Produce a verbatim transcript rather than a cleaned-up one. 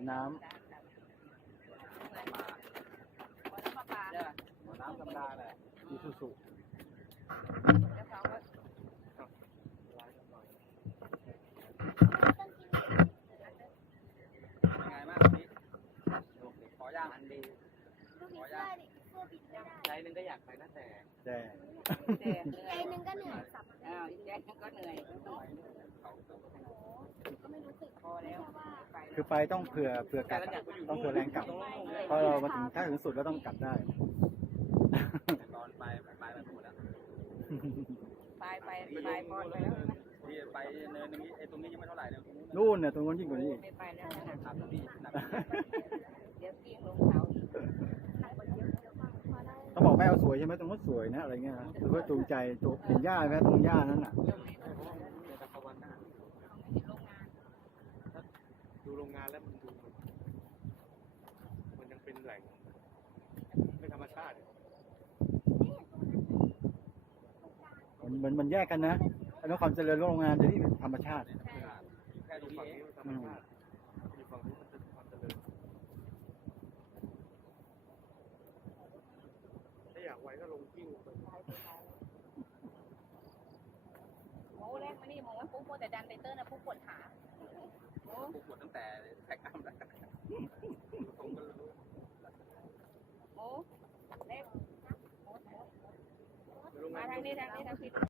น้ำน้ำธรรมดาแหละอีซูซุง่ายมากพี่ขอย่างอันดีขอย่างใจนึงก็อยากไปนะแต่แต่ใจหนึ่งก็เหนื่อยสับอ้าวอีกใจนึงก็เหนื่อยก็ไม่รู้สึกพอแล้วคือไปต้องเผื่อเผื่อกลับอะต้องเผื่อแรงกลับเพราะเรามาถึงถ้าถึงสุดแล้วต้องกลับได้ตอนไปไปไปหมดแล้วไปไปไปพอไปแล้วที่ไปเนินนี้ไอ้ตรงนี้ยังไม่เท่าไหร่เลยนู่นเนี่ยตรงนู้นยิ่งกว่านี้อีกไม่ไปแล้วนะทำตรงนี้หนักเดี๋ยวกิ้งลงเขาอีกต้องบอกแม่เอาสวยใช่ไหมตรงนู้นสวยนะอะไรเงี้ยนะหรือว่าจูงใจจูงเห็นหญ้าไหมตรงหญ้านั้นอ่ะดูโรงงานแล้วมันดูมันยังเป็นแหล่งไม่ธรรมชาติมันมันมันแยกกันนะอันนั้นความเจริญของโรงงานจะนี่ธรรมชาติแค่ตรงฝั่งนี้นี้มันธรรมชาติอยู่ฝั่งนู้นมันเป็นความเจริญถ้าอยากไวก็ลงกิ้งไปโอ้แรกมานี่มองว่าปุ๊บโมแต่ดันไตเตอร์นะปุ๊บปวดขาโอ้ปวดตั้งแต่แท็กอัมแล้วตรงก็รู้โอ้เล็กโรงงามาน ทางนี้ทางนี้ทางผิด